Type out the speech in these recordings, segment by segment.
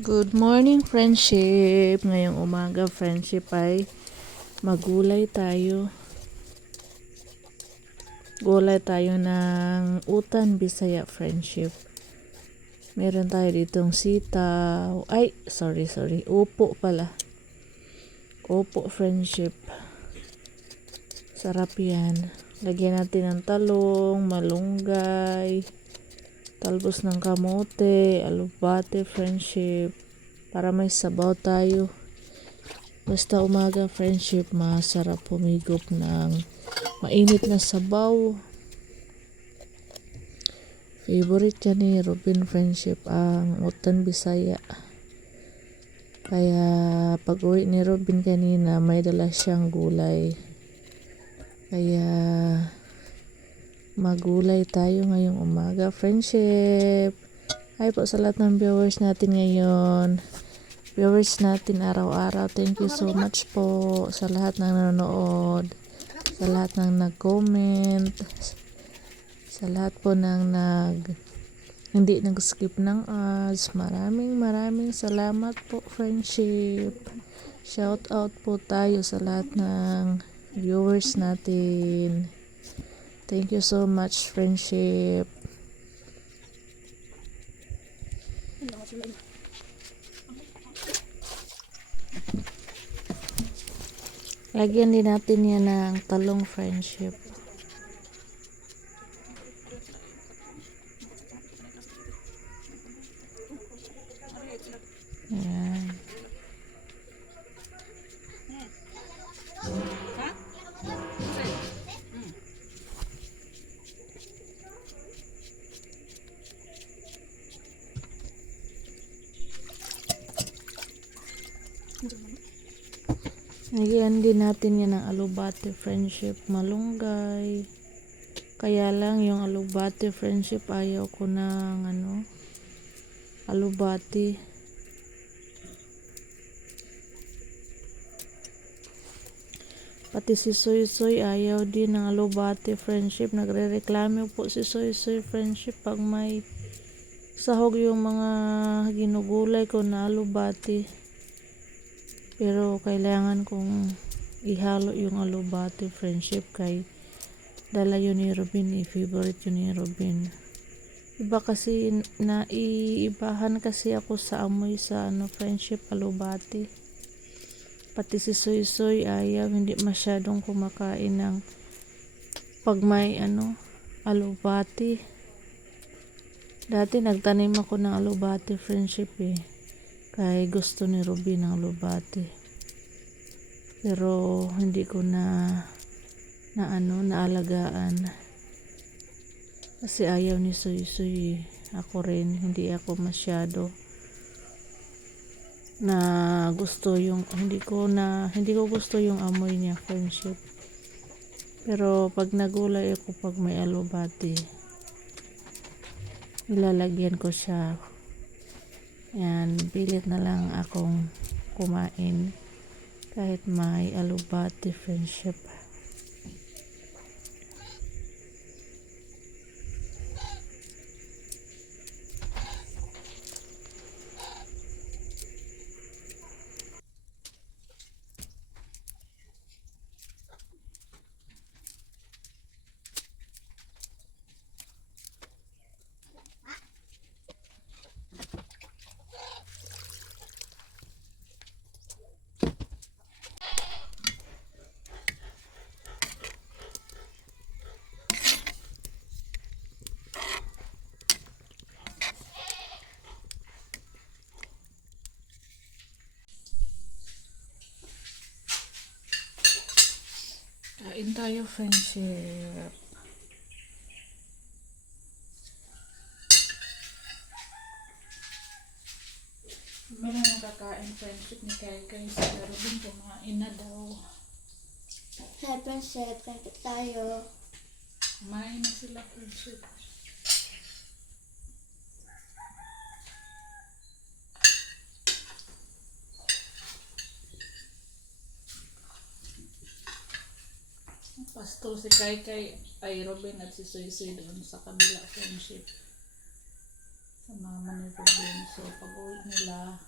Good morning, friendship. Ngayong umaga, friendship, ay magulay tayo. Gulay tayo ng utan Bisaya, friendship. Meron tayo ditong sitaw. Ay, sorry. Upo pala. Upo, friendship. Sarap yan. Lagyan natin ng talong, malunggay, talbos ng kamote, alubate, friendship, para may sabaw tayo. Basta umaga, friendship, masarap humigop ng mainit na sabaw. Favorite yan ni Robin, friendship, ang utan Bisaya. Kaya pag uwi ni Robin kanina, may dala siyang gulay. Kaya magulay tayo ngayong umaga, friendship. Hi po sa lahat ng viewers natin ngayon. Viewers natin araw-araw. Thank you so much po sa lahat ng nanonood, sa lahat ng nag-comment, sa lahat po ng hindi nag-skip ng ads. Maraming salamat po, friendship. Shout out po tayo sa lahat ng viewers natin. Thank you so much, friendship. Lagyan din natin yan ng talong, friendship. Ayan. Lagyan din natin yan ng alubate, friendship, malunggay. Kaya lang yung alubate, friendship, ayaw ko ng alubate. Pati si Soy ayaw din ng alubate, friendship. Nagre-reklamo po si Soy, friendship, pag may sahog yung mga ginugulay ko na alubate. Pero kailangan kong ihalo yung alubate, friendship, kay dala yun ni Robin, favorite yun ni Robin. Iba kasi, naiibahan kasi ako sa amoy sa friendship, alubate. Pati si Soy ayaw, hindi masyadong kumakain ng pag may alubate. Dati nagtanim ako ng alubate, friendship, kay gusto ni Robin ng alubate. Pero hindi ko naalagaan. Kasi ayaw ni Soy. Ako rin, hindi ako masyado na gusto yung hindi ko gusto yung amoy niya, friendship. Pero pag nagulay ako, pag may alubate, ilalagyan ko siya. Yan, pilit na lang akong kumain kahit may alubate, friendship. Kain tayo, friendship. Meron ang kakain, friendship, ni Kai sa Robin, kumain na daw. Hi, friendship. Kain tayo. Kumain na sila, friendship. Pasto si Kai ay Robin at si Soy doon sa kabila, friendship. Sa mama ni Robin. So pag uwi nila,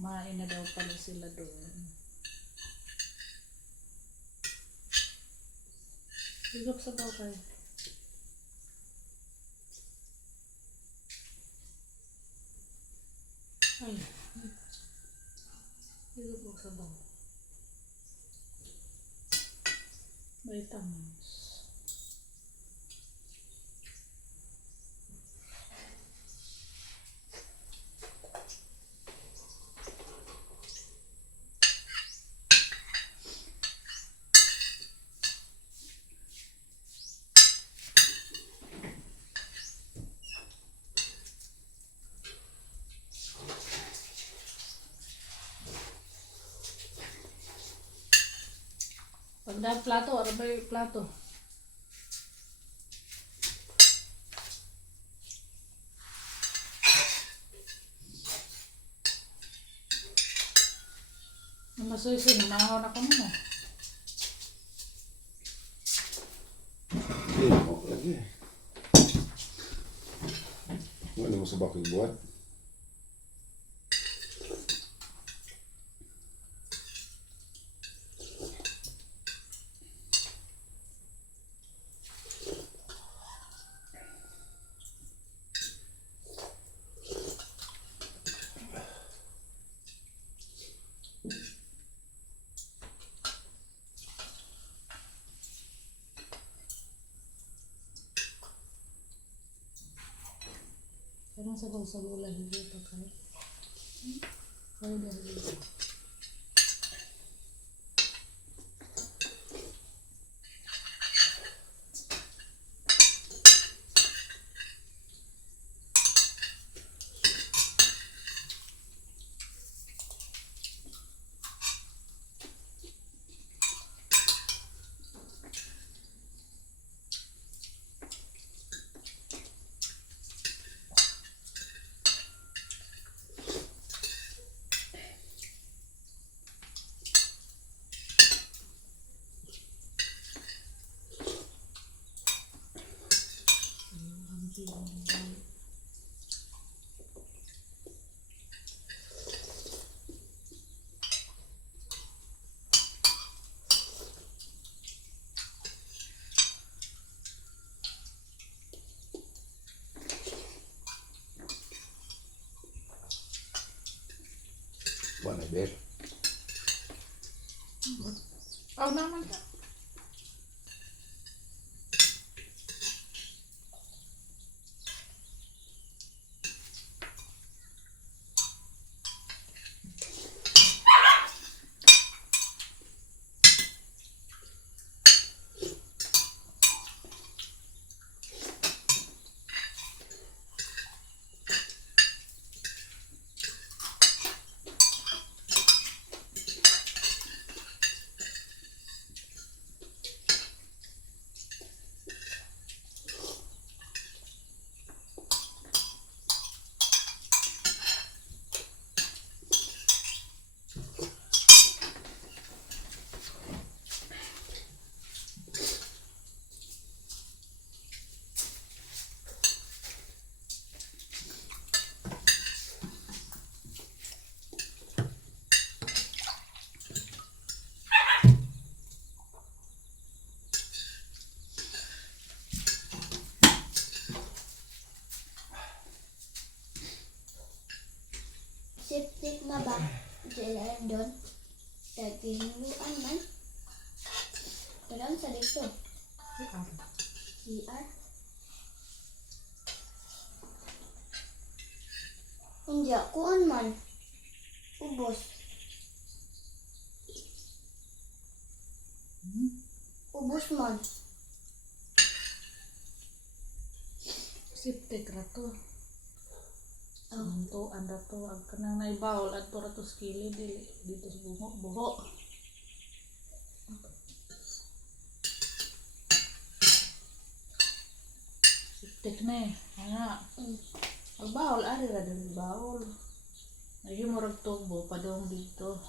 Kumain na daw pala sila doon. Higop sa daw kayo. Ay. Higop sa daw. Vitamins. Pagdaan plato, ano ba yung plato? Masuisin, umahaw na ko muna. Hindi ako lagi. Ano mo sa bakit buhat? Parang sabaw-sabaw lang dito pa kayo. Ay, dahil dito. Mana ber? Oh, naman ka. Sip-sip na ba? Sila doon. Nagtinuruan man. Parang sa dito. CR. Hindi ako man. Ubos. Ubos man. Siptek ra to. Oh. To anda to ang kanang naibawol at to ratos kili dito sa buho. Siptek na eh. Ana. Ang bawol ari ra din bawol. Ay mo rag tubo padong dito.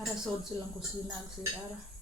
Ara sod silang kusina si Ara.